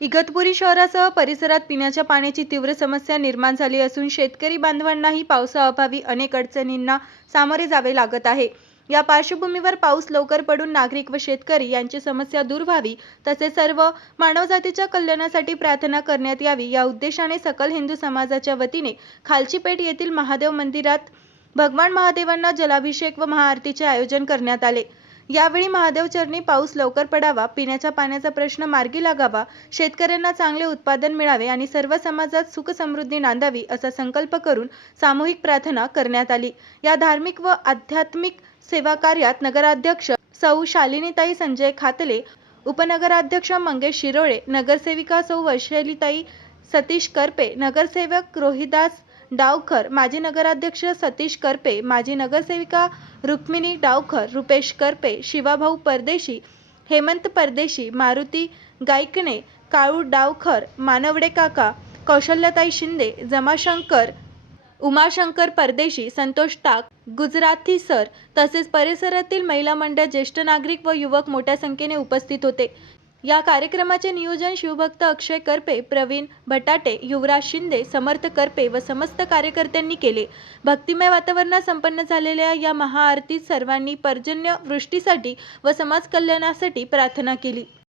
इगतपुरी शहरासह परिसरात पिण्याच्या पाण्याची तीव्र समस्या निर्माण झाली असून शेतकरी बांधवांनाही पावसाअभावी अनेक अडचणींना सामोरे जावे लागत आहे। या पार्श्वभूमीवर पाऊस लवकर पडून नागरिक व शेतकरी यांची समस्या दूर व्हावी तसेच सर्व मानवजातीच्या कल्याणासाठी प्रार्थना करण्यात यावी या उद्देशाने सकल हिंदू समाजाच्या वतीने खालचीपेठ येथील महादेव मंदिरात भगवान महादेवांना जलाभिषेक व महाआरतीचे आयोजन करण्यात आले। यावेळी महादेव चरणी पाऊस लवकर पडावा, पिण्याच्या पाण्याचा प्रश्न मार्गी लागावा, शेतकऱ्यांना चांगले उत्पादन मिळावे आणि सर्व समाजात सुख समृद्धी नांदावी असा संकल्प करून सामूहिक प्रार्थना करण्यात आली। या धार्मिक व आध्यात्मिक सेवा कार्यात नगराध्यक्ष सौ शालिनीताई संजय खातले, उपनगराध्यक्ष मंगेश शिरोळे, नगरसेविका सौ वैशालीताई सतीश करपे, नगरसेवक रोहिदास डावखर, माजी नगराध्यक्ष सतीश करपे, माजी नगरसेविका रुक्मिणी डावखर, रुपेश करपे, शिवाभाऊ परदेशी, हेमंत परदेशी, मारुती गायकणे, काळू डावखर, मानवडे काका, कौशल्यताई शिंदे, जमाशंकर, उमाशंकर परदेशी, संतोष टाक, गुजराती सर तसेच परिसरातील महिला मंडळ, ज्येष्ठ नागरिक व युवक मोठ्या संख्येने उपस्थित होते। या कार्यक्रमाचे नियोजन शिवभक्त अक्षय करपे, प्रवीण भटाटे, युवराज शिंदे, समर्थ करपे व समस्त कार्यकर्त्यांनी केले। भक्तिमय वातावरणात संपन्न झालेल्या या महाआरतीत सर्वांनी पर्जन्य वृष्टीसाठी व समाज कल्याणासाठी प्रार्थना केली।